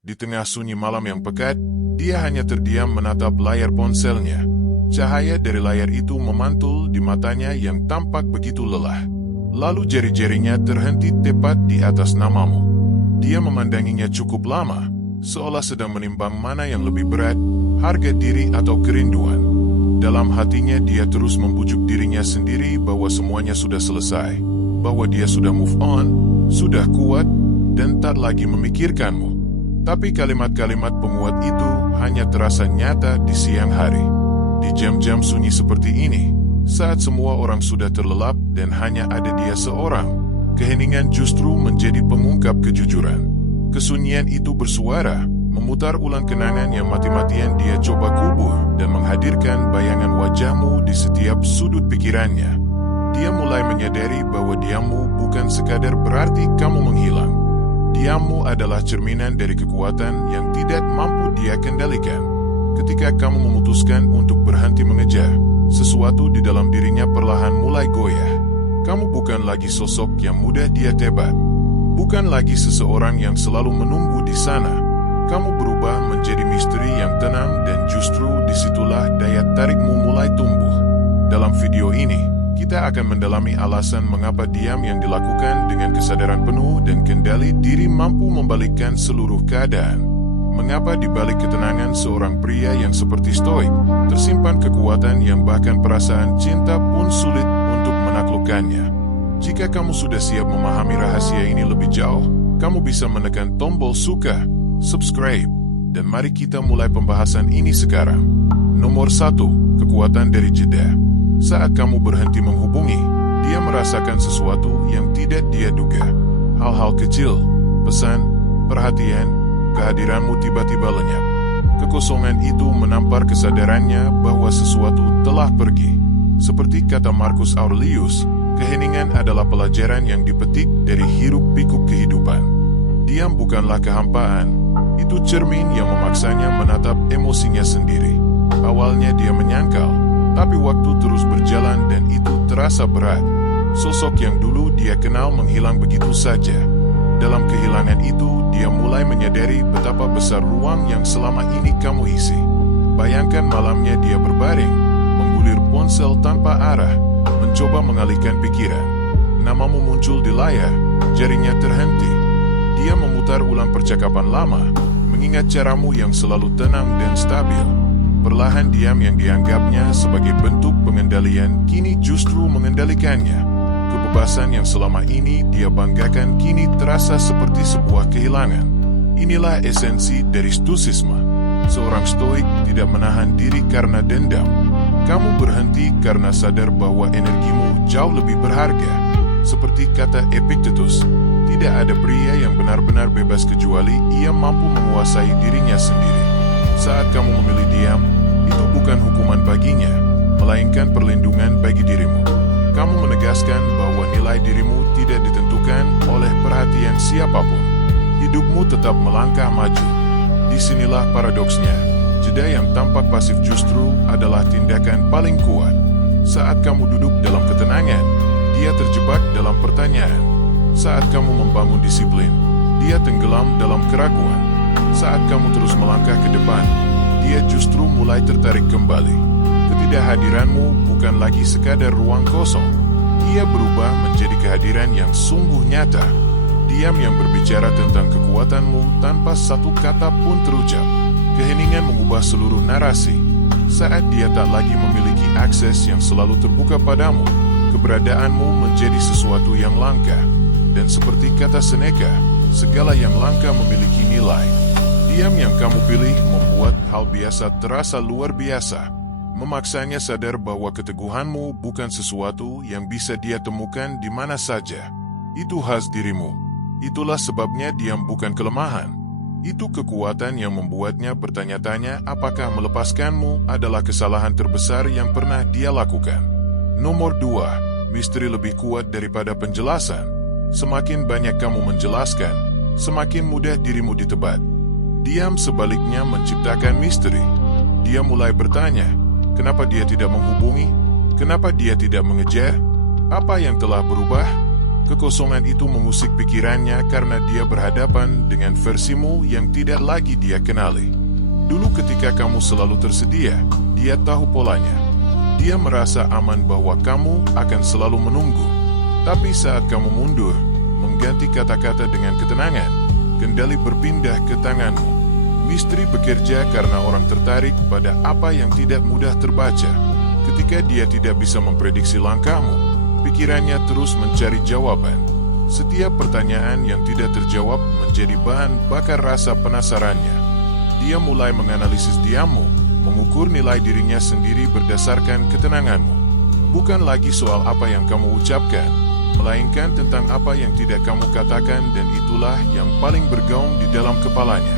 Di tengah sunyi malam yang pekat, dia hanya terdiam menatap layar ponselnya. Cahaya dari layar itu memantul di matanya yang tampak begitu lelah. Lalu jari-jarinya terhenti tepat di atas namamu. Dia memandanginya cukup lama, seolah sedang menimbang mana yang lebih berat, harga diri atau kerinduan. Dalam hatinya dia terus membujuk dirinya sendiri bahwa semuanya sudah selesai, bahwa dia sudah move on, sudah kuat, dan tak lagi memikirkanmu. Tapi kalimat-kalimat penguat itu hanya terasa nyata di siang hari. Di jam-jam sunyi seperti ini, saat semua orang sudah terlelap dan hanya ada dia seorang, keheningan justru menjadi pengungkap kejujuran. Kesunyian itu bersuara, memutar ulang kenangan yang mati-matian dia coba kubur dan menghadirkan bayangan wajahmu di setiap sudut pikirannya. Dia mulai menyadari bahwa diammu bukan sekadar berarti kamu menghilang. Diammu adalah cerminan dari kekuatan yang tidak mampu dia kendalikan. Ketika kamu memutuskan untuk berhenti mengejar, sesuatu di dalam dirinya perlahan mulai goyah. Kamu bukan lagi sosok yang mudah dia tebak. Bukan lagi seseorang yang selalu menunggu di sana. Kamu berubah menjadi misteri yang tenang dan justru disitulah daya tarikmu mulai tumbuh. Dalam video ini, kita akan mendalami alasan mengapa diam yang dilakukan dengan kesadaran penuh dan kendali diri mampu membalikkan seluruh keadaan. Mengapa di balik ketenangan seorang pria yang seperti stoik, tersimpan kekuatan yang bahkan perasaan cinta pun sulit untuk menaklukkannya. Jika kamu sudah siap memahami rahasia ini lebih jauh, kamu bisa menekan tombol suka, subscribe, dan mari kita mulai pembahasan ini sekarang. Nomor 1, kekuatan dari jeda. Saat kamu berhenti menghubungi, dia merasakan sesuatu yang tidak dia duga. Hal-hal kecil, pesan, perhatian, kehadiranmu tiba-tiba lenyap. Kekosongan itu menampar kesadarannya bahwa sesuatu telah pergi. Seperti kata Marcus Aurelius, keheningan adalah pelajaran yang dipetik dari hiruk-pikuk kehidupan. Diam bukanlah kehampaan, itu cermin yang memaksanya menatap emosinya sendiri. Awalnya dia menyangkal, tapi waktu terus berjalan dan itu terasa berat. Sosok yang dulu dia kenal menghilang begitu saja. Dalam kehilangan itu, dia mulai menyadari betapa besar ruang yang selama ini kamu isi. Bayangkan malamnya dia berbaring, menggulir ponsel tanpa arah, mencoba mengalihkan pikiran. Namamu muncul di layar, jarinya terhenti. Dia memutar ulang percakapan lama, mengingat caramu yang selalu tenang dan stabil. Perlahan diam yang dianggapnya sebagai bentuk pengendalian kini justru mengendalikannya. Kebebasan yang selama ini dia banggakan kini terasa seperti sebuah kehilangan. Inilah esensi dari stoicisme. Seorang stoik tidak menahan diri karena dendam. Kamu berhenti karena sadar bahwa energimu jauh lebih berharga. Seperti kata Epictetus, tidak ada pria yang benar-benar bebas kecuali ia mampu menguasai dirinya sendiri. Saat kamu memilih diam, itu bukan hukuman baginya, melainkan perlindungan bagi dirimu. Kamu menegaskan bahwa nilai dirimu tidak ditentukan oleh perhatian siapapun. Hidupmu tetap melangkah maju. Disinilah paradoksnya. Jeda yang tampak pasif justru adalah tindakan paling kuat. Saat kamu duduk dalam ketenangan, dia terjebak dalam pertanyaan. Saat kamu membangun disiplin, dia tenggelam dalam keraguan. Saat kamu terus melangkah ke depan, dia justru mulai tertarik kembali. Ketidakhadiranmu bukan lagi sekadar ruang kosong. Ia berubah menjadi kehadiran yang sungguh nyata. Diam yang berbicara tentang kekuatanmu tanpa satu kata pun terucap. Keheningan mengubah seluruh narasi. Saat dia tak lagi memiliki akses yang selalu terbuka padamu, keberadaanmu menjadi sesuatu yang langka. Dan seperti kata Seneca, segala yang langka memiliki nilai. Diam yang kamu pilih membuat hal biasa terasa luar biasa. Memaksanya sadar bahwa keteguhanmu bukan sesuatu yang bisa dia temukan di mana saja. Itu khas dirimu. Itulah sebabnya diam bukan kelemahan. Itu kekuatan yang membuatnya bertanya-tanya apakah melepaskanmu adalah kesalahan terbesar yang pernah dia lakukan. Nomor 2, misteri lebih kuat daripada penjelasan. Semakin banyak kamu menjelaskan, semakin mudah dirimu ditebak. Diam sebaliknya menciptakan misteri. Dia mulai bertanya, kenapa dia tidak menghubungi? Kenapa dia tidak mengejar? Apa yang telah berubah? Kekosongan itu mengusik pikirannya karena dia berhadapan dengan versimu yang tidak lagi dia kenali. Dulu ketika kamu selalu tersedia, dia tahu polanya. Dia merasa aman bahwa kamu akan selalu menunggu. Tapi saat kamu mundur, mengganti kata-kata dengan ketenangan, kendali berpindah ke tanganmu. Misteri bekerja karena orang tertarik pada apa yang tidak mudah terbaca. Ketika dia tidak bisa memprediksi langkahmu, pikirannya terus mencari jawaban. Setiap pertanyaan yang tidak terjawab menjadi bahan bakar rasa penasarannya. Dia mulai menganalisis diammu, mengukur nilai dirinya sendiri berdasarkan ketenanganmu. Bukan lagi soal apa yang kamu ucapkan, melainkan tentang apa yang tidak kamu katakan, dan itulah yang paling bergaung di dalam kepalanya.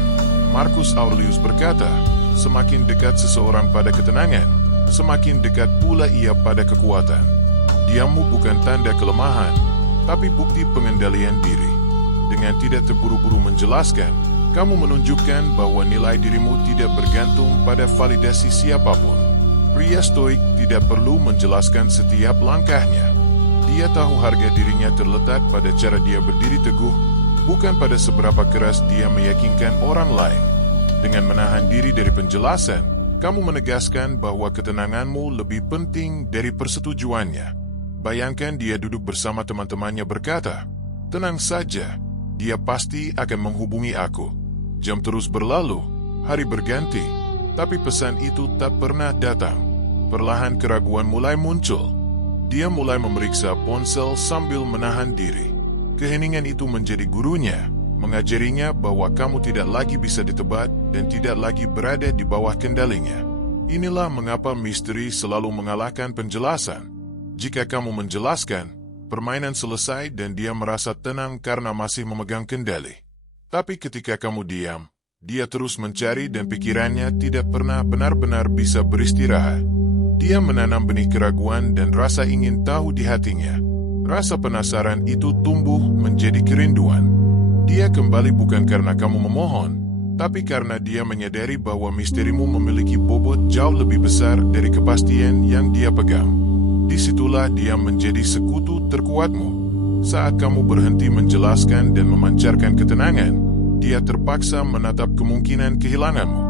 Marcus Aurelius berkata, semakin dekat seseorang pada ketenangan, semakin dekat pula ia pada kekuatan. Diammu bukan tanda kelemahan, tapi bukti pengendalian diri. Dengan tidak terburu-buru menjelaskan, kamu menunjukkan bahwa nilai dirimu tidak bergantung pada validasi siapapun. Pria stoik tidak perlu menjelaskan setiap langkahnya. Dia tahu harga dirinya terletak pada cara dia berdiri teguh, bukan pada seberapa keras dia meyakinkan orang lain. Dengan menahan diri dari penjelasan, kamu menegaskan bahwa ketenanganmu lebih penting dari persetujuannya. Bayangkan dia duduk bersama teman-temannya berkata, "Tenang saja, dia pasti akan menghubungi aku." Jam terus berlalu, hari berganti, tapi pesan itu tak pernah datang. Perlahan keraguan mulai muncul. Dia mulai memeriksa ponsel sambil menahan diri. Keheningan itu menjadi gurunya, mengajarinya bahwa kamu tidak lagi bisa ditebak dan tidak lagi berada di bawah kendalinya. Inilah mengapa misteri selalu mengalahkan penjelasan. Jika kamu menjelaskan, permainan selesai dan dia merasa tenang karena masih memegang kendali. Tapi ketika kamu diam, dia terus mencari dan pikirannya tidak pernah benar-benar bisa beristirahat. Dia menanam benih keraguan dan rasa ingin tahu di hatinya. Rasa penasaran itu tumbuh menjadi kerinduan. Dia kembali bukan karena kamu memohon, tapi karena dia menyadari bahwa misterimu memiliki bobot jauh lebih besar dari kepastian yang dia pegang. Disitulah dia menjadi sekutu terkuatmu. Saat kamu berhenti menjelaskan dan memancarkan ketenangan, dia terpaksa menatap kemungkinan kehilanganmu.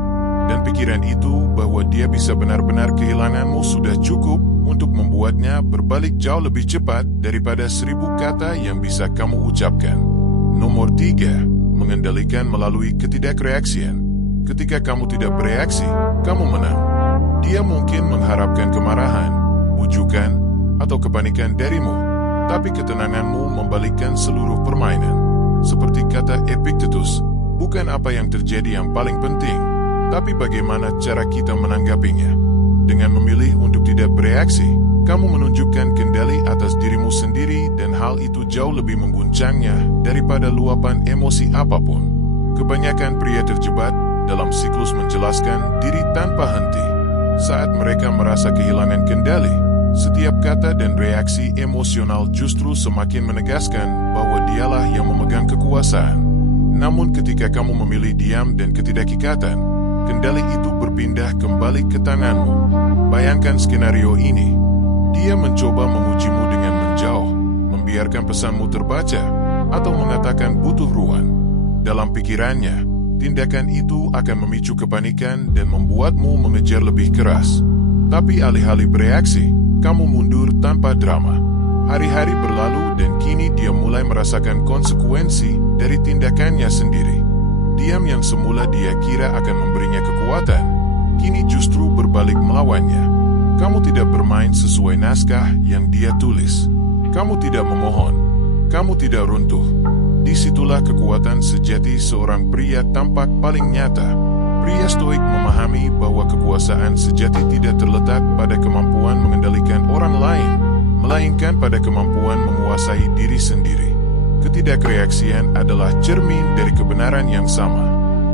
Dan pikiran itu bahwa dia bisa benar-benar kehilanganmu sudah cukup untuk membuatnya berbalik jauh lebih cepat daripada 1000 kata yang bisa kamu ucapkan. Nomor 3, mengendalikan melalui ketidakreaksian. Ketika kamu tidak bereaksi, kamu menang. Dia mungkin mengharapkan kemarahan, bujukan, atau kepanikan darimu, tapi ketenanganmu membalikkan seluruh permainan. Seperti kata Epictetus, bukan apa yang terjadi yang paling penting, tapi bagaimana cara kita menanggapinya. Dengan memilih untuk tidak bereaksi, kamu menunjukkan kendali atas dirimu sendiri dan hal itu jauh lebih mengguncangnya daripada luapan emosi apapun. Kebanyakan pria terjebak dalam siklus menjelaskan diri tanpa henti. Saat mereka merasa kehilangan kendali, setiap kata dan reaksi emosional justru semakin menegaskan bahwa dialah yang memegang kekuasaan. Namun ketika kamu memilih diam dan ketidakhikatan, kendali itu berpindah kembali ke tanganmu. Bayangkan skenario ini. Dia mencoba mengujimu dengan menjauh, membiarkan pesanmu terbaca, atau mengatakan butuh ruang. Dalam pikirannya, tindakan itu akan memicu kepanikan dan membuatmu mengejar lebih keras. Tapi alih-alih bereaksi, kamu mundur tanpa drama. Hari-hari berlalu dan kini dia mulai merasakan konsekuensi dari tindakannya sendiri. Diam yang semula dia kira akan memberinya kekuatan, kini justru berbalik melawannya. Kamu tidak bermain sesuai naskah yang dia tulis. Kamu tidak memohon. Kamu tidak runtuh. Disitulah kekuatan sejati seorang pria tampak paling nyata. Pria stoik memahami bahwa kekuasaan sejati tidak terletak pada kemampuan mengendalikan orang lain, melainkan pada kemampuan menguasai diri sendiri. Ketidakreaksian adalah cermin dari kebenaran yang sama.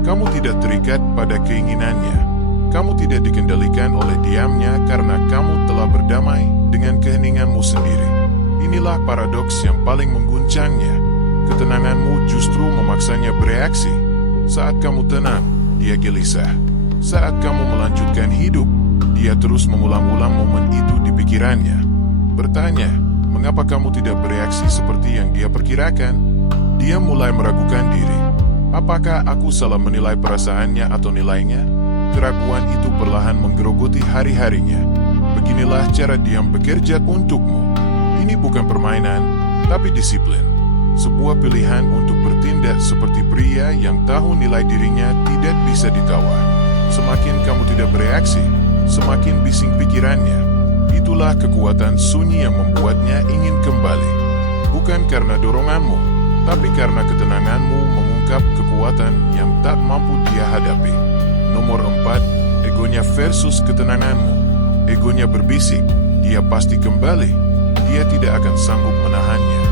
Kamu tidak terikat pada keinginannya. Kamu tidak dikendalikan oleh diamnya karena kamu telah berdamai dengan keheninganmu sendiri. Inilah paradoks yang paling mengguncangnya. Ketenanganmu justru memaksanya bereaksi. Saat kamu tenang, dia gelisah. Saat kamu melanjutkan hidup, dia terus mengulang-ulang momen itu di pikirannya. Bertanya, Mengapa kamu tidak bereaksi seperti yang dia perkirakan? Dia mulai meragukan diri. Apakah aku salah menilai perasaannya atau nilainya? Keraguan itu perlahan menggerogoti hari-harinya. Beginilah cara diam bekerja untukmu. Ini bukan permainan, tapi disiplin. Sebuah pilihan untuk bertindak seperti pria yang tahu nilai dirinya tidak bisa ditawar. Semakin kamu tidak bereaksi, semakin bising pikirannya. Itulah kekuatan sunyi yang membuatnya ingin kembali. Bukan karena doronganmu, tapi karena ketenanganmu mengungkap kekuatan yang tak mampu dia hadapi. Nomor 4, egonya versus ketenanganmu. Egonya berbisik, dia pasti kembali. Dia tidak akan sanggup menahannya.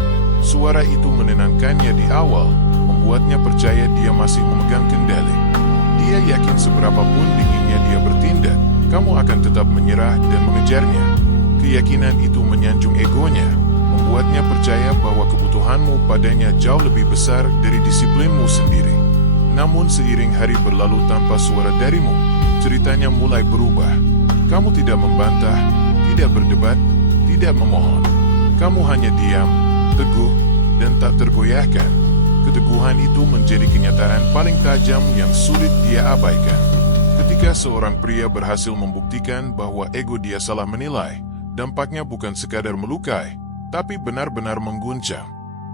Suara itu menenangkannya di awal, membuatnya percaya dia masih memegang kendali. Dia yakin seberapapun dinginnya dia bertindak, kamu akan tetap menyerah dan mengejarnya. Keyakinan itu menyanjung egonya, membuatnya percaya bahwa kebutuhanmu padanya jauh lebih besar dari disiplinmu sendiri. Namun seiring hari berlalu tanpa suara darimu, ceritanya mulai berubah. Kamu tidak membantah, tidak berdebat, tidak memohon. Kamu hanya diam, teguh, dan tak tergoyahkan. Keteguhan itu menjadi kenyataan paling tajam yang sulit dia abaikan. Ketika seorang pria berhasil membuktikan bahwa ego dia salah menilai, dampaknya bukan sekadar melukai, tapi benar-benar mengguncang.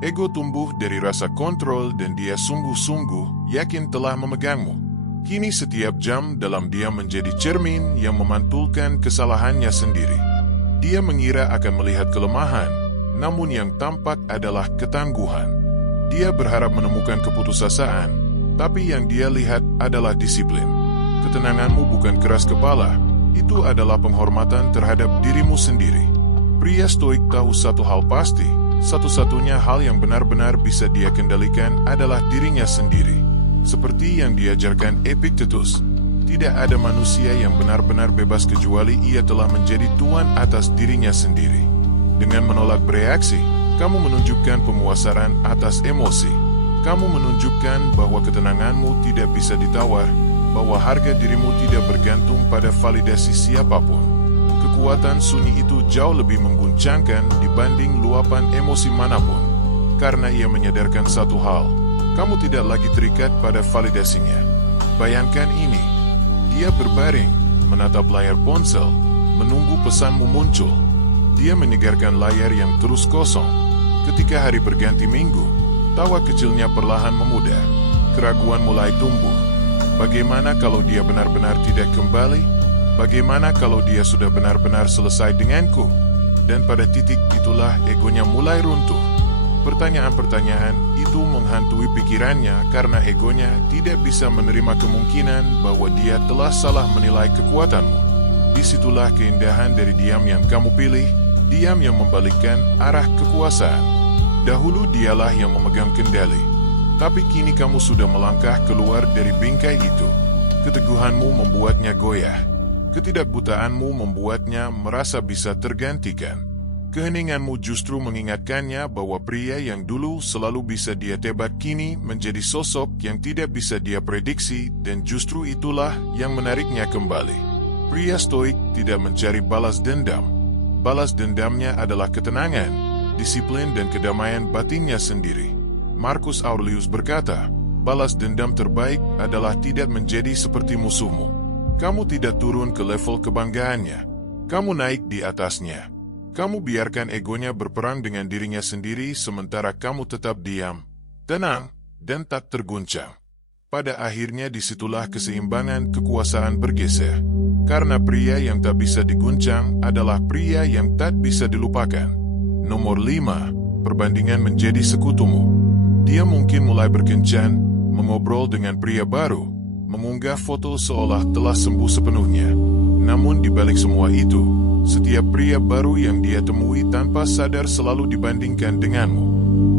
Ego tumbuh dari rasa kontrol dan dia sungguh-sungguh yakin telah memegangmu. Kini setiap jam dalam dia menjadi cermin yang memantulkan kesalahannya sendiri. Dia mengira akan melihat kelemahan, namun yang tampak adalah ketangguhan. Dia berharap menemukan keputusasaan, tapi yang dia lihat adalah disiplin. Ketenanganmu bukan keras kepala, itu adalah penghormatan terhadap dirimu sendiri. Pria stoik tahu satu hal pasti, satu-satunya hal yang benar-benar bisa dia kendalikan adalah dirinya sendiri. Seperti yang diajarkan Epictetus, tidak ada manusia yang benar-benar bebas kecuali ia telah menjadi tuan atas dirinya sendiri. Dengan menolak bereaksi, kamu menunjukkan penguasaan atas emosi. Kamu menunjukkan bahwa ketenanganmu tidak bisa ditawar, bahwa harga dirimu tidak bergantung pada validasi siapapun. Kekuatan sunyi itu jauh lebih mengguncangkan dibanding luapan emosi manapun. Karena ia menyadarkan satu hal, kamu tidak lagi terikat pada validasinya. Bayangkan ini, dia berbaring, menatap layar ponsel, menunggu pesanmu muncul. Dia menyegarkan layar yang terus kosong. Ketika hari berganti minggu, tawa kecilnya perlahan memudar. Keraguan mulai tumbuh. Bagaimana kalau dia benar-benar tidak kembali? Bagaimana kalau dia sudah benar-benar selesai denganku? Dan pada titik itulah egonya mulai runtuh. Pertanyaan-pertanyaan itu menghantui pikirannya karena egonya tidak bisa menerima kemungkinan bahwa dia telah salah menilai kekuatanmu. Disitulah keindahan dari diam yang kamu pilih, diam yang membalikkan arah kekuasaan. Dahulu dialah yang memegang kendali, tapi kini kamu sudah melangkah keluar dari bingkai itu. Keteguhanmu membuatnya goyah. Ketidakbutaanmu membuatnya merasa bisa tergantikan. Keheninganmu justru mengingatkannya bahwa pria yang dulu selalu bisa dia tebak kini menjadi sosok yang tidak bisa dia prediksi, dan justru itulah yang menariknya kembali. Pria stoik tidak mencari balas dendam. Balas dendamnya adalah ketenangan, disiplin dan kedamaian batinnya sendiri. Marcus Aurelius berkata, balas dendam terbaik adalah tidak menjadi seperti musuhmu. Kamu tidak turun ke level kebanggaannya. Kamu naik di atasnya. Kamu biarkan egonya berperang dengan dirinya sendiri sementara kamu tetap diam, tenang, dan tak terguncang. Pada akhirnya disitulah keseimbangan kekuasaan bergeser. Karena pria yang tak bisa diguncang adalah pria yang tak bisa dilupakan. Nomor 5, perbandingan menjadi sekutumu. Dia mungkin mulai berkencan, mengobrol dengan pria baru, mengunggah foto seolah telah sembuh sepenuhnya. Namun di balik semua itu, setiap pria baru yang dia temui tanpa sadar selalu dibandingkan denganmu.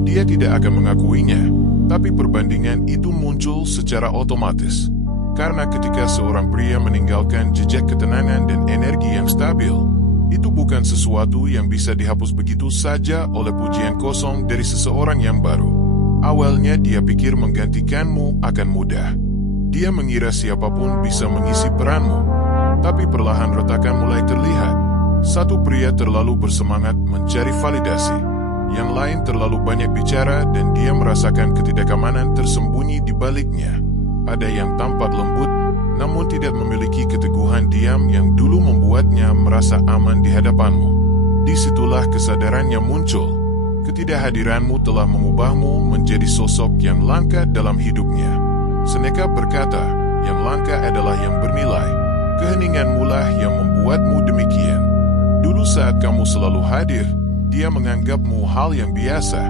Dia tidak akan mengakuinya, tapi perbandingan itu muncul secara otomatis. Karena ketika seorang pria meninggalkan jejak ketenangan dan energi yang stabil, itu bukan sesuatu yang bisa dihapus begitu saja oleh pujian kosong dari seseorang yang baru. Awalnya dia pikir menggantikanmu akan mudah. Dia mengira siapapun bisa mengisi peranmu. Tapi perlahan retakan mulai terlihat. Satu pria terlalu bersemangat mencari validasi, yang lain terlalu banyak bicara dan dia merasakan ketidakamanan tersembunyi di baliknya. Ada yang tampak lembut, namun tidak memiliki keteguhan diam yang dulu membuatnya merasa aman di hadapanmu. Disitulah kesadarannya muncul. Ketidakhadiranmu telah mengubahmu menjadi sosok yang langka dalam hidupnya. Seneca berkata, yang langka adalah yang bernilai. Keheninganmu lah yang membuatmu demikian. Dulu saat kamu selalu hadir, dia menganggapmu hal yang biasa.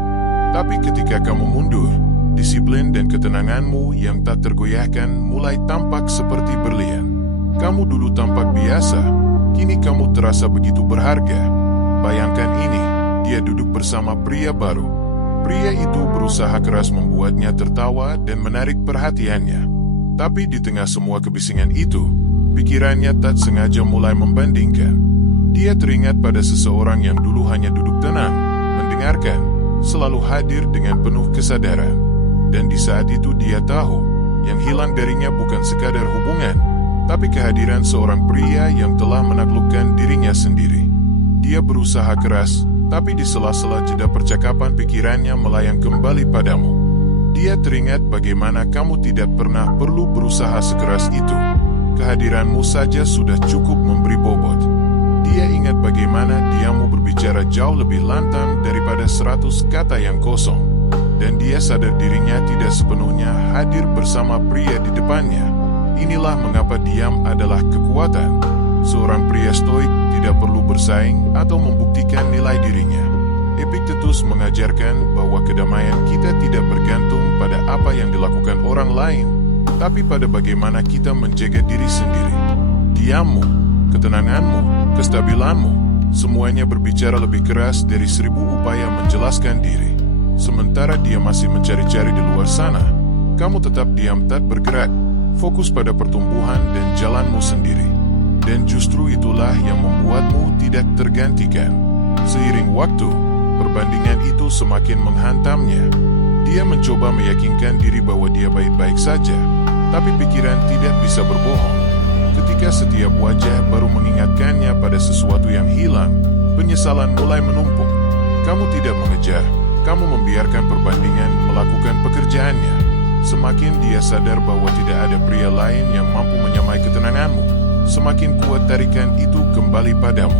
Tapi ketika kamu mundur, disiplin dan ketenanganmu yang tak tergoyahkan mulai tampak seperti berlian. Kamu dulu tampak biasa, kini kamu terasa begitu berharga. Bayangkan ini, dia duduk bersama pria baru. Pria itu berusaha keras membuatnya tertawa dan menarik perhatiannya. Tapi di tengah semua kebisingan itu, pikirannya tak sengaja mulai membandingkan. Dia teringat pada seseorang yang dulu hanya duduk tenang, mendengarkan, selalu hadir dengan penuh kesadaran. Dan di saat itu dia tahu, yang hilang darinya bukan sekadar hubungan, tapi kehadiran seorang pria yang telah menaklukkan dirinya sendiri. Dia berusaha keras, tapi di sela-sela jeda percakapan pikirannya melayang kembali padamu. Dia teringat bagaimana kamu tidak pernah perlu berusaha sekeras itu. Kehadiranmu saja sudah cukup memberi bobot. Dia ingat bagaimana diamu berbicara jauh lebih lantang daripada 100 kata yang kosong. Dan dia sadar dirinya tidak sepenuhnya hadir bersama pria di depannya. Inilah mengapa diam adalah kekuatan. Seorang pria stoik tidak perlu bersaing atau membuktikan nilai dirinya. Epictetus mengajarkan bahwa kedamaian kita tidak bergantung pada apa yang dilakukan orang lain, tapi pada bagaimana kita menjaga diri sendiri. Diammu, ketenanganmu, kestabilanmu, semuanya berbicara lebih keras dari 1000 upaya menjelaskan diri. Sementara dia masih mencari-cari di luar sana, kamu tetap diam tak bergerak, fokus pada pertumbuhan dan jalanmu sendiri. Dan justru itulah yang membuatmu tidak tergantikan. Seiring waktu, perbandingan itu semakin menghantamnya. Dia mencoba meyakinkan diri bahwa dia baik-baik saja, tapi pikiran tidak bisa berbohong. Ketika setiap wajah baru mengingatkannya pada sesuatu yang hilang, penyesalan mulai menumpuk. Kamu tidak mengejar, kamu membiarkan perbandingan melakukan pekerjaannya. Semakin dia sadar bahwa tidak ada pria lain yang mampu menyamai ketenanganmu, semakin kuat tarikan itu kembali padamu.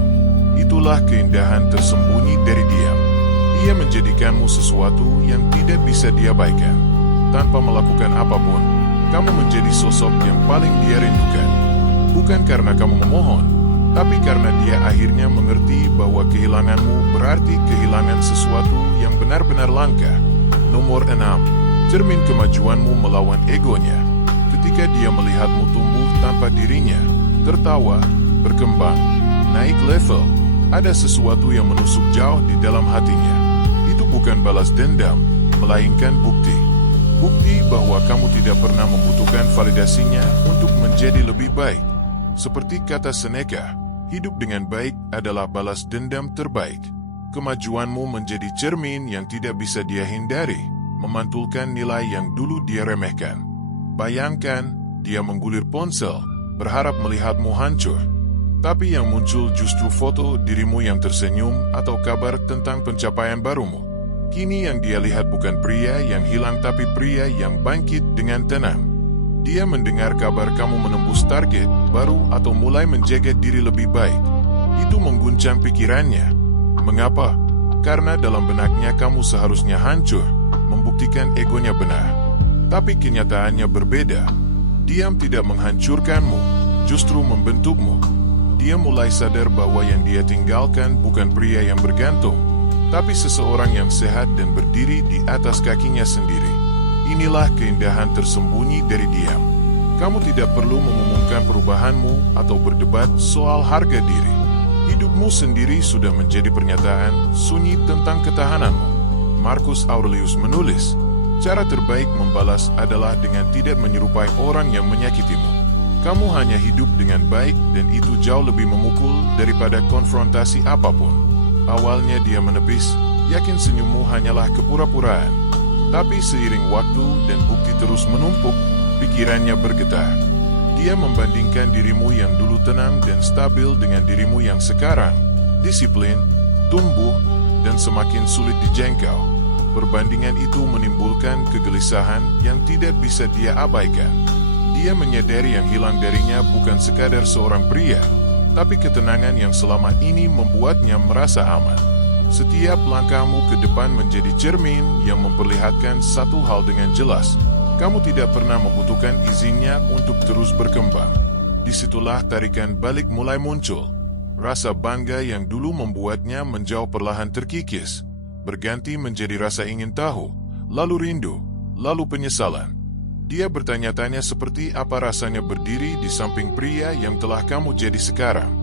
Itulah keindahan tersembunyi dari diam. Ia menjadikanmu sesuatu yang tidak bisa diabaikan. Tanpa melakukan apapun, kamu menjadi sosok yang paling dia rindukan. Bukan karena kamu memohon, tapi karena dia akhirnya mengerti bahwa kehilanganmu berarti kehilangan sesuatu yang benar-benar langka. Nomor 6. Cermin kemajuanmu melawan egonya. Ketika dia melihatmu tumbuh tanpa dirinya, tertawa, berkembang, naik level, ada sesuatu yang menusuk jauh di dalam hatinya. Itu bukan balas dendam, melainkan bukti. Bukti bahwa kamu tidak pernah membutuhkan validasinya untuk menjadi lebih baik. Seperti kata Seneca, hidup dengan baik adalah balas dendam terbaik. Kemajuanmu menjadi cermin yang tidak bisa dia hindari, memantulkan nilai yang dulu dia remehkan. Bayangkan, dia menggulir ponsel, berharap melihatmu hancur. Tapi yang muncul justru foto dirimu yang tersenyum atau kabar tentang pencapaian barumu. Kini yang dia lihat bukan pria yang hilang tapi pria yang bangkit dengan tenang. Dia mendengar kabar kamu menembus target baru atau mulai menjaga diri lebih baik. Itu mengguncang pikirannya. Mengapa? Karena dalam benaknya kamu seharusnya hancur, membuktikan egonya benar. Tapi kenyataannya berbeda. Diam tidak menghancurkanmu, justru membentukmu. Dia mulai sadar bahwa yang dia tinggalkan bukan pria yang bergantung, tapi seseorang yang sehat dan berdiri di atas kakinya sendiri. Inilah keindahan tersembunyi dari diam. Kamu tidak perlu mengumumkan perubahanmu atau berdebat soal harga diri. Hidupmu sendiri sudah menjadi pernyataan sunyi tentang ketahananmu. Marcus Aurelius menulis, cara terbaik membalas adalah dengan tidak menyerupai orang yang menyakitimu. Kamu hanya hidup dengan baik dan itu jauh lebih memukul daripada konfrontasi apapun. Awalnya dia menepis, yakin senyummu hanyalah kepura-puraan. Tapi seiring waktu dan bukti terus menumpuk, pikirannya bergetar. Dia membandingkan dirimu yang dulu tenang dan stabil dengan dirimu yang sekarang disiplin, tumbuh, dan semakin sulit dijangkau. Perbandingan itu menimbulkan kegelisahan yang tidak bisa dia abaikan. Dia menyadari yang hilang darinya bukan sekadar seorang pria, tapi ketenangan yang selama ini membuatnya merasa aman. Setiap langkahmu ke depan menjadi cermin yang memperlihatkan satu hal dengan jelas. Kamu tidak pernah membutuhkan izinnya untuk terus berkembang. Disitulah tarikan balik mulai muncul. Rasa bangga yang dulu membuatnya menjauh perlahan terkikis, berganti menjadi rasa ingin tahu, lalu rindu, lalu penyesalan. Dia bertanya-tanya seperti apa rasanya berdiri di samping pria yang telah kamu jadi sekarang.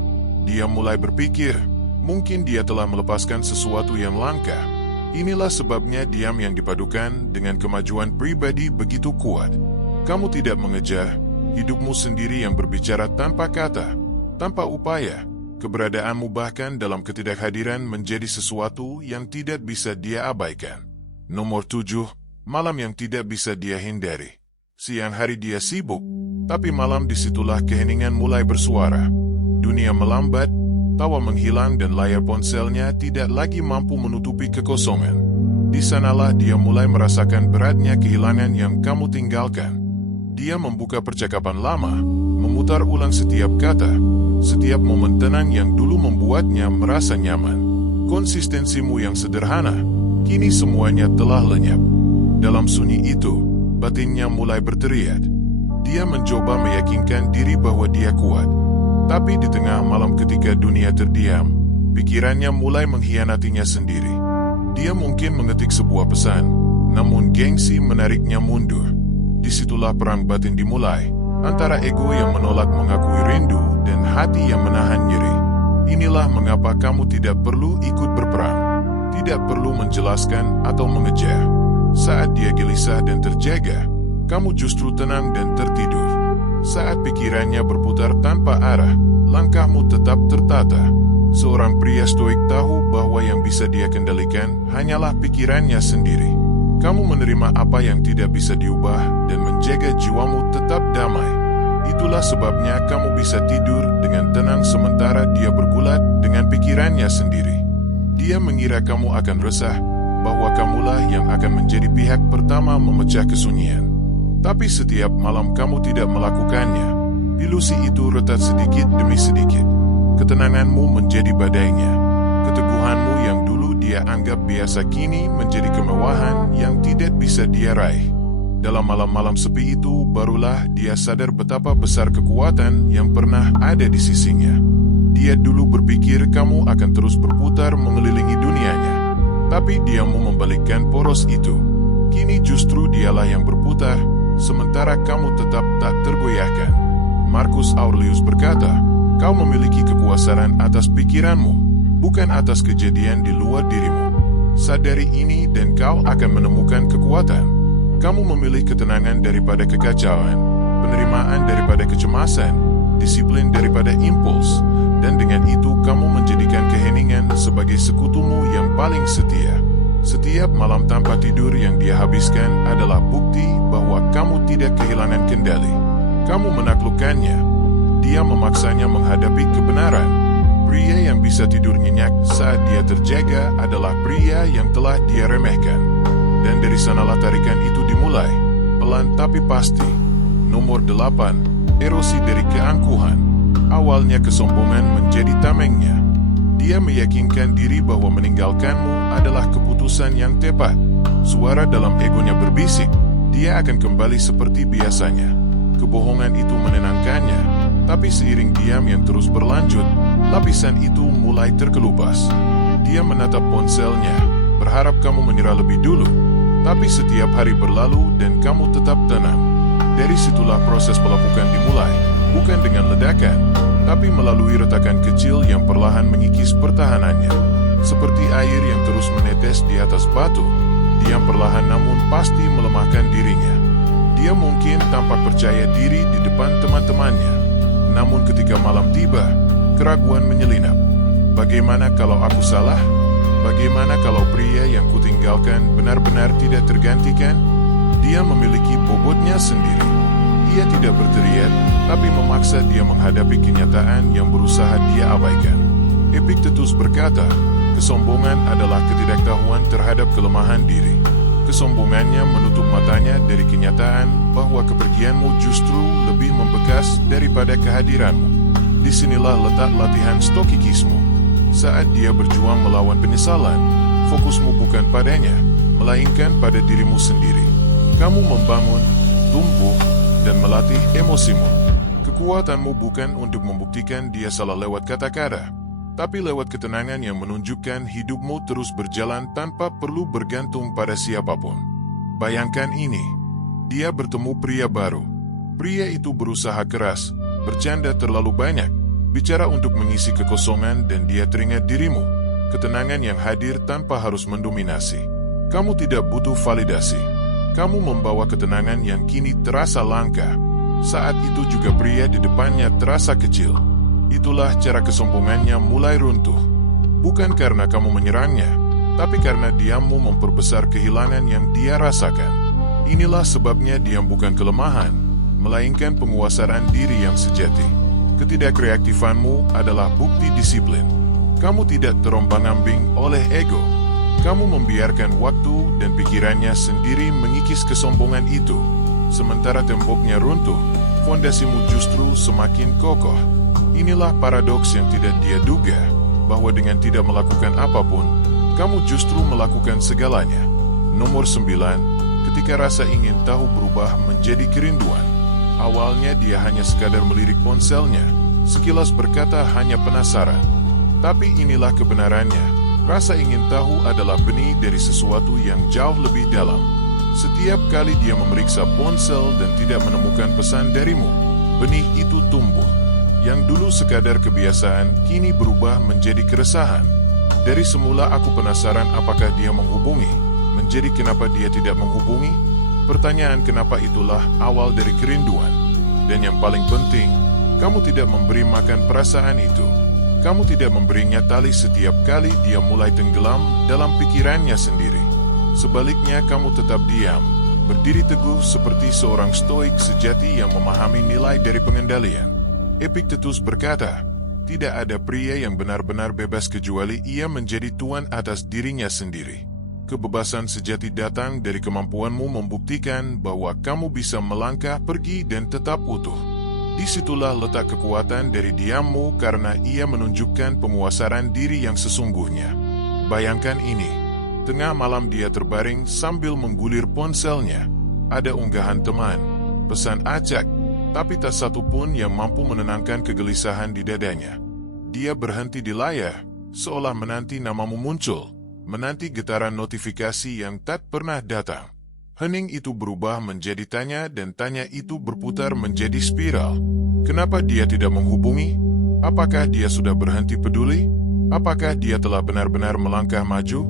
Dia mulai berpikir, mungkin dia telah melepaskan sesuatu yang langka. Inilah sebabnya diam yang dipadukan dengan kemajuan pribadi begitu kuat. Kamu tidak mengejar, hidupmu sendiri yang berbicara tanpa kata, tanpa upaya. Keberadaanmu bahkan dalam ketidakhadiran menjadi sesuatu yang tidak bisa dia abaikan. Nomor 7, malam yang tidak bisa dia hindari. Siang hari dia sibuk, tapi malam disitulah keheningan mulai bersuara. Dunia melambat, tawa menghilang dan layar ponselnya tidak lagi mampu menutupi kekosongan. Di sanalah dia mulai merasakan beratnya kehilangan yang kamu tinggalkan. Dia membuka percakapan lama, memutar ulang setiap kata, setiap momen tenang yang dulu membuatnya merasa nyaman. Konsistensimu yang sederhana, kini semuanya telah lenyap. Dalam sunyi itu, batinnya mulai berteriak. Dia mencoba meyakinkan diri bahwa dia kuat. Tapi di tengah malam ketika dunia terdiam, pikirannya mulai mengkhianatinya sendiri. Dia mungkin mengetik sebuah pesan, namun gengsi menariknya mundur. Disitulah perang batin dimulai, antara ego yang menolak mengakui rindu dan hati yang menahan nyeri. Inilah mengapa kamu tidak perlu ikut berperang, tidak perlu menjelaskan atau mengejar. Saat dia gelisah dan terjaga, kamu justru tenang dan tertidur. Saat pikirannya berputar tanpa arah, langkahmu tetap tertata. Seorang pria stoik tahu bahwa yang bisa dia kendalikan hanyalah pikirannya sendiri. Kamu menerima apa yang tidak bisa diubah dan menjaga jiwamu tetap damai. Itulah sebabnya kamu bisa tidur dengan tenang sementara dia bergulat dengan pikirannya sendiri. Dia mengira kamu akan resah, bahwa kamulah yang akan menjadi pihak pertama memecah kesunyian. Tapi setiap malam kamu tidak melakukannya. Ilusi itu retak sedikit demi sedikit. Ketenanganmu menjadi badainya. Keteguhanmu yang dulu dia anggap biasa kini menjadi kemewahan yang tidak bisa dia raih. Dalam malam-malam sepi itu, barulah dia sadar betapa besar kekuatan yang pernah ada di sisinya. Dia dulu berpikir kamu akan terus berputar mengelilingi dunianya. Tapi dia mau membalikkan poros itu. Kini justru dialah yang berputar, sementara kamu tetap tak tergoyahkan. Marcus Aurelius berkata, kau memiliki kekuasaan atas pikiranmu, bukan atas kejadian di luar dirimu. Sadari ini dan kau akan menemukan kekuatan. Kamu memilih ketenangan daripada kekacauan, penerimaan daripada kecemasan, disiplin daripada impuls, dan dengan itu kamu menjadikan keheningan sebagai sekutumu yang paling setia. Setiap malam tanpa tidur yang dia habiskan adalah bukti bahwa kamu tidak kehilangan kendali. Kamu menaklukkannya. Dia memaksanya menghadapi kebenaran. Pria yang bisa tidur nyenyak saat dia terjaga adalah pria yang telah dia remehkan. Dan dari sanalah tarikan itu dimulai, pelan tapi pasti. Nomor 8, erosi dari keangkuhan. Awalnya kesombongan menjadi tamengnya. Dia meyakinkan diri bahwa meninggalkanmu adalah keputusan yang tepat. Suara dalam egonya berbisik, dia akan kembali seperti biasanya. Kebohongan itu menenangkannya, tapi seiring diam yang terus berlanjut, lapisan itu mulai terkelupas. Dia menatap ponselnya, berharap kamu menyerah lebih dulu. Tapi setiap hari berlalu dan kamu tetap tenang. Dari situlah proses pelapukan dimulai, bukan dengan ledakan, tapi melalui retakan kecil yang perlahan mengikis pertahanannya. Seperti air yang terus menetes di atas batu, diam perlahan namun pasti melemahkan dirinya. Dia mungkin tampak percaya diri di depan teman-temannya. Namun ketika malam tiba, keraguan menyelinap. Bagaimana kalau aku salah? Bagaimana kalau pria yang kutinggalkan benar-benar tidak tergantikan? Dia memiliki bobotnya sendiri. Ia tidak berteriak, tapi memaksa dia menghadapi kenyataan yang berusaha dia abaikan. Epictetus berkata, kesombongan adalah ketidaktahuan terhadap kelemahan diri. Kesombongannya menutup matanya dari kenyataan bahwa kepergianmu justru lebih membekas daripada kehadiranmu. Disinilah letak latihan stokikisme. Saat dia berjuang melawan penyesalan, fokusmu bukan padanya, melainkan pada dirimu sendiri. Kamu membangun, tumbuh, dan melatih emosimu. Kekuatanmu bukan untuk membuktikan dia salah lewat kata-kata, tapi lewat ketenangan yang menunjukkan hidupmu terus berjalan tanpa perlu bergantung pada siapapun. Bayangkan ini, dia bertemu pria baru. Pria itu berusaha keras, bercanda terlalu banyak, bicara untuk mengisi kekosongan dan dia teringat dirimu. Ketenangan yang hadir tanpa harus mendominasi. Kamu tidak butuh validasi. Kamu membawa ketenangan yang kini terasa langka. Saat itu juga pria di depannya terasa kecil. Itulah cara kesombongannya mulai runtuh. Bukan karena kamu menyerangnya, tapi karena diammu memperbesar kehilangan yang dia rasakan. Inilah sebabnya diam bukan kelemahan, melainkan penguasaan diri yang sejati. Ketidakreaktifanmu adalah bukti disiplin. Kamu tidak terombang-ambing oleh ego. Kamu membiarkan waktu dan pikirannya sendiri mengikis kesombongan itu. Sementara temboknya runtuh, fondasimu justru semakin kokoh. Inilah paradoks yang tidak dia duga, bahwa dengan tidak melakukan apapun, kamu justru melakukan segalanya. Nomor 9, ketika rasa ingin tahu berubah menjadi kerinduan. Awalnya dia hanya sekadar melirik ponselnya, sekilas berkata hanya penasaran. Tapi inilah kebenarannya, rasa ingin tahu adalah benih dari sesuatu yang jauh lebih dalam. Setiap kali dia memeriksa ponsel dan tidak menemukan pesan darimu, benih itu tumbuh. Yang dulu sekadar kebiasaan, kini berubah menjadi keresahan. Dari semula aku penasaran apakah dia menghubungi, menjadi kenapa dia tidak menghubungi. Pertanyaan kenapa itulah awal dari kerinduan. Dan yang paling penting, kamu tidak memberi makan perasaan itu. Kamu tidak memberinya tali setiap kali dia mulai tenggelam dalam pikirannya sendiri. Sebaliknya kamu tetap diam, berdiri teguh seperti seorang stoik sejati yang memahami nilai dari pengendalian. Epictetus berkata, tidak ada pria yang benar-benar bebas kecuali ia menjadi tuan atas dirinya sendiri. Kebebasan sejati datang dari kemampuanmu membuktikan bahwa kamu bisa melangkah pergi dan tetap utuh. Disitulah letak kekuatan dari diammu karena ia menunjukkan penguasaan diri yang sesungguhnya. Bayangkan ini, tengah malam dia terbaring sambil menggulir ponselnya. Ada unggahan teman, pesan acak, tapi tak satu pun yang mampu menenangkan kegelisahan di dadanya. Dia berhenti di layar, seolah menanti namamu muncul, menanti getaran notifikasi yang tak pernah datang. Hening itu berubah menjadi tanya dan tanya itu berputar menjadi spiral. Kenapa dia tidak menghubungi? Apakah dia sudah berhenti peduli? Apakah dia telah benar-benar melangkah maju?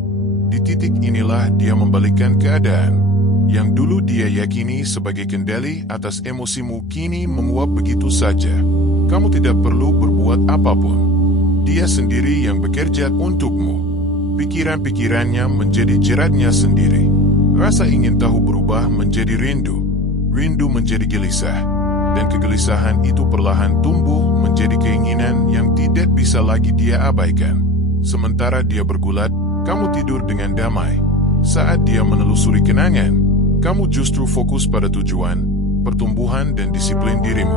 Di titik inilah dia membalikkan keadaan. Yang dulu dia yakini sebagai kendali atas emosimu kini menguap begitu saja. Kamu tidak perlu berbuat apapun. Dia sendiri yang bekerja untukmu. Pikiran-pikirannya menjadi jeratnya sendiri. Rasa ingin tahu berubah menjadi rindu. Rindu menjadi gelisah. Dan kegelisahan itu perlahan tumbuh menjadi keinginan yang tidak bisa lagi dia abaikan. Sementara dia bergulat, kamu tidur dengan damai. Saat dia menelusuri kenangan, kamu justru fokus pada tujuan, pertumbuhan dan disiplin dirimu.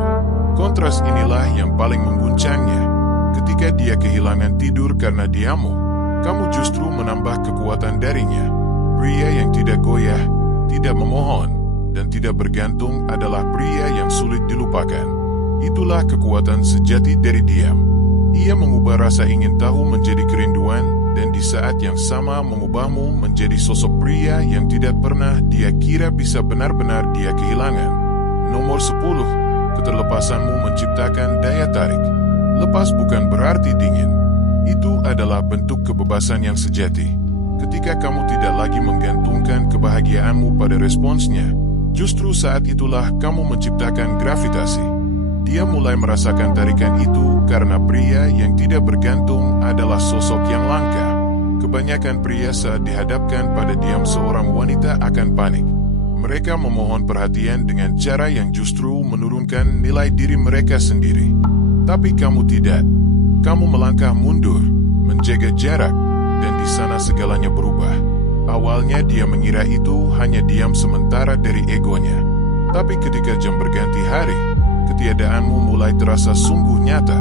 Kontras inilah yang paling mengguncangnya. Ketika dia kehilangan tidur karena diammu, kamu justru menambah kekuatan darinya. Pria yang tidak goyah, tidak memohon, dan tidak bergantung adalah pria yang sulit dilupakan. Itulah kekuatan sejati dari diam. Ia mengubah rasa ingin tahu menjadi kerinduan, dan di saat yang sama mengubahmu menjadi sosok pria yang tidak pernah dia kira bisa benar-benar dia kehilangan. Nomor 10, keterlepasanmu menciptakan daya tarik. Lepas bukan berarti dingin. Itu adalah bentuk kebebasan yang sejati. Ketika kamu tidak lagi menggantungkan kebahagiaanmu pada responsnya, justru saat itulah kamu menciptakan gravitasi. Dia mulai merasakan tarikan itu karena pria yang tidak bergantung adalah sosok yang langka. Kebanyakan pria saat dihadapkan pada diam seorang wanita akan panik. Mereka memohon perhatian dengan cara yang justru menurunkan nilai diri mereka sendiri. Tapi kamu tidak. Kamu melangkah mundur, menjaga jarak, dan di sana segalanya berubah. Awalnya dia mengira itu hanya diam sementara dari egonya. Tapi ketika jam berganti hari, ketiadaanmu mulai terasa sungguh nyata.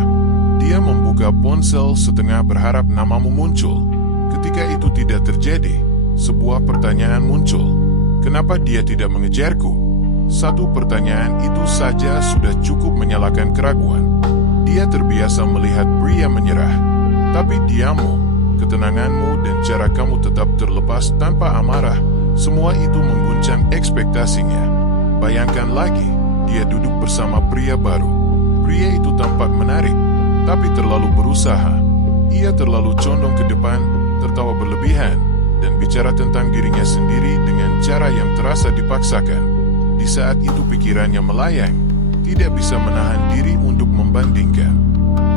Dia membuka ponsel setengah berharap namamu muncul. Ketika itu tidak terjadi, sebuah pertanyaan muncul. Kenapa dia tidak mengejarku? Satu pertanyaan itu saja sudah cukup menyalakan keraguan. Dia terbiasa melihat pria menyerah. Tapi diammu, ketenanganmu, dan cara kamu tetap terlepas tanpa amarah, semua itu mengguncang ekspektasinya. Bayangkan lagi, dia duduk bersama pria baru. Pria itu tampak menarik, tapi terlalu berusaha. Ia terlalu condong ke depan, tertawa berlebihan, dan bicara tentang dirinya sendiri dengan cara yang terasa dipaksakan. Di saat itu pikirannya melayang, tidak bisa menahan diri untuk membandingkan.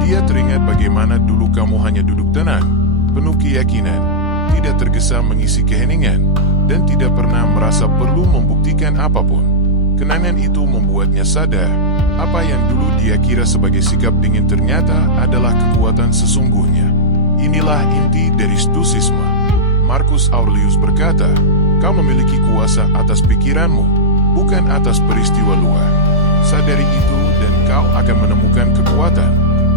Dia teringat bagaimana dulu kamu hanya duduk tenang, penuh keyakinan, tidak tergesa mengisi keheningan, dan tidak pernah merasa perlu membuktikan apapun. Kenangan itu membuatnya sadar, apa yang dulu dia kira sebagai sikap dingin ternyata adalah kekuatan sesungguhnya. Inilah inti dari stoicisme. Marcus Aurelius berkata, kau memiliki kuasa atas pikiranmu, bukan atas peristiwa luar. Sadari itu dan kau akan menemukan kekuatan.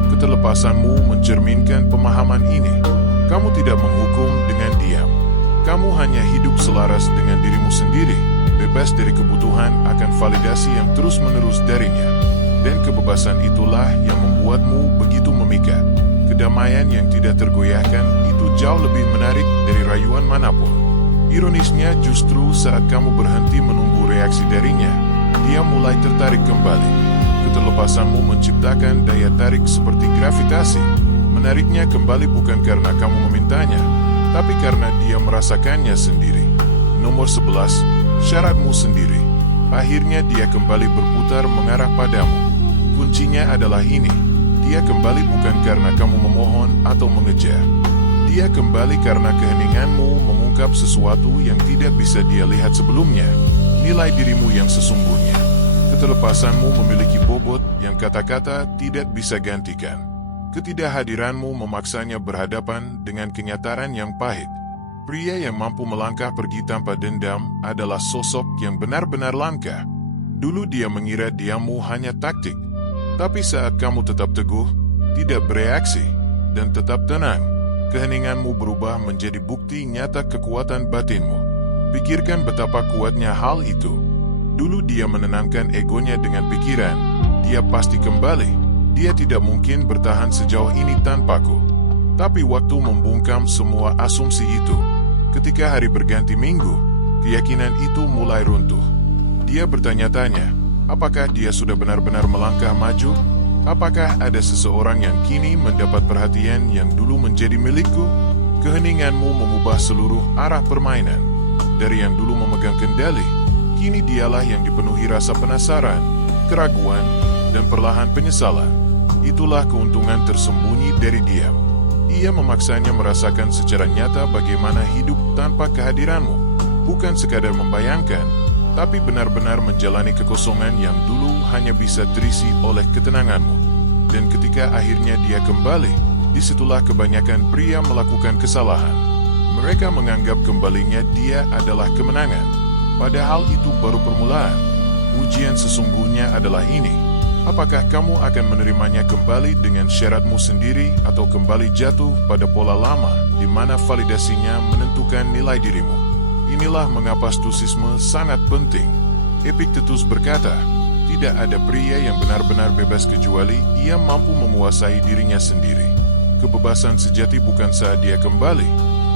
Keterlepasanmu mencerminkan pemahaman ini. Kamu tidak menghukum dengan diam. Kamu hanya hidup selaras dengan dirimu sendiri, bebas dari kebutuhan akan validasi yang terus-menerus darinya. Dan kebebasan itulah yang membuatmu begitu memikat. Kedamaian yang tidak tergoyahkan itu jauh lebih menarik dari rayuan manapun. Ironisnya justru saat kamu berhenti menunggu reaksi darinya, dia mulai tertarik kembali. Keterlepasanmu menciptakan daya tarik seperti gravitasi. Menariknya kembali bukan karena kamu memintanya, tapi karena dia merasakannya sendiri. Nomor 11, syaratmu sendiri. Akhirnya dia kembali berputar mengarah padamu. Kuncinya adalah ini. Dia kembali bukan karena kamu memohon atau mengejar. Dia kembali karena keheninganmu mengungkap sesuatu yang tidak bisa dia lihat sebelumnya. Nilai dirimu yang sesungguhnya. Keterlepasanmu memiliki bobot yang kata-kata tidak bisa gantikan. Ketidakhadiranmu memaksanya berhadapan dengan kenyataan yang pahit. Pria yang mampu melangkah pergi tanpa dendam adalah sosok yang benar-benar langka. Dulu dia mengira diammu hanya taktik. Tapi saat kamu tetap teguh, tidak bereaksi, dan tetap tenang, keheninganmu berubah menjadi bukti nyata kekuatan batinmu. Pikirkan betapa kuatnya hal itu. Dulu dia menenangkan egonya dengan pikiran, dia pasti kembali, dia tidak mungkin bertahan sejauh ini tanpaku. Tapi waktu membungkam semua asumsi itu. Ketika hari berganti minggu, keyakinan itu mulai runtuh. Dia bertanya-tanya, apakah dia sudah benar-benar melangkah maju? Apakah ada seseorang yang kini mendapat perhatian yang dulu menjadi milikku? Keheninganmu mengubah seluruh arah permainan. Dari yang dulu memegang kendali, kini dialah yang dipenuhi rasa penasaran, keraguan, dan perlahan penyesalan. Itulah keuntungan tersembunyi dari diam. Ia memaksanya merasakan secara nyata bagaimana hidup tanpa kehadiranmu. Bukan sekadar membayangkan, tapi benar-benar menjalani kekosongan yang dulu hanya bisa terisi oleh ketenanganmu. Dan ketika akhirnya dia kembali, disitulah kebanyakan pria melakukan kesalahan. Mereka menganggap kembalinya dia adalah kemenangan. Padahal itu baru permulaan. Ujian sesungguhnya adalah ini. Apakah kamu akan menerimanya kembali dengan syaratmu sendiri atau kembali jatuh pada pola lama di mana validasinya menentukan nilai dirimu? Inilah mengapa stoicisme sangat penting. Epictetus berkata, tidak ada pria yang benar-benar bebas kecuali ia mampu menguasai dirinya sendiri. Kebebasan sejati bukan saat dia kembali,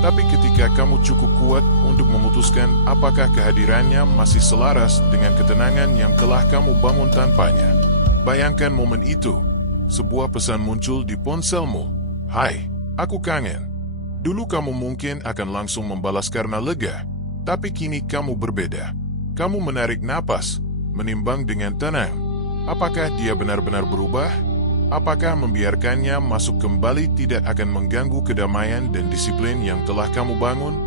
tapi ketika kamu cukup kuat untuk memutuskan apakah kehadirannya masih selaras dengan ketenangan yang telah kamu bangun tanpanya. Bayangkan momen itu. Sebuah pesan muncul di ponselmu. Hai, aku kangen. Dulu kamu mungkin akan langsung membalas karena lega, tapi kini kamu berbeda. Kamu menarik napas, menimbang dengan tenang. Apakah dia benar-benar berubah? Apakah membiarkannya masuk kembali tidak akan mengganggu kedamaian dan disiplin yang telah kamu bangun?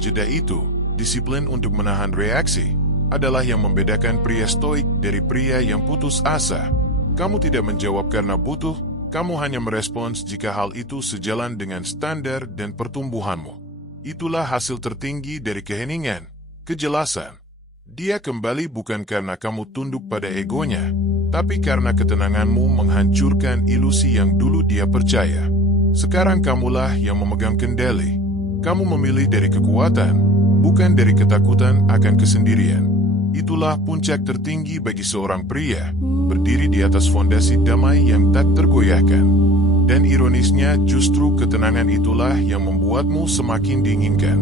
Jeda itu, disiplin untuk menahan reaksi, adalah yang membedakan pria stoik dari pria yang putus asa. Kamu tidak menjawab karena butuh, kamu hanya merespons jika hal itu sejalan dengan standar dan pertumbuhanmu. Itulah hasil tertinggi dari keheningan, kejelasan. Dia kembali bukan karena kamu tunduk pada egonya, tapi karena ketenanganmu menghancurkan ilusi yang dulu dia percaya. Sekarang kamulah yang memegang kendali. Kamu memilih dari kekuatan, bukan dari ketakutan akan kesendirian. Itulah puncak tertinggi bagi seorang pria, berdiri di atas fondasi damai yang tak tergoyahkan. Dan ironisnya justru ketenangan itulah yang membuatmu semakin diinginkan.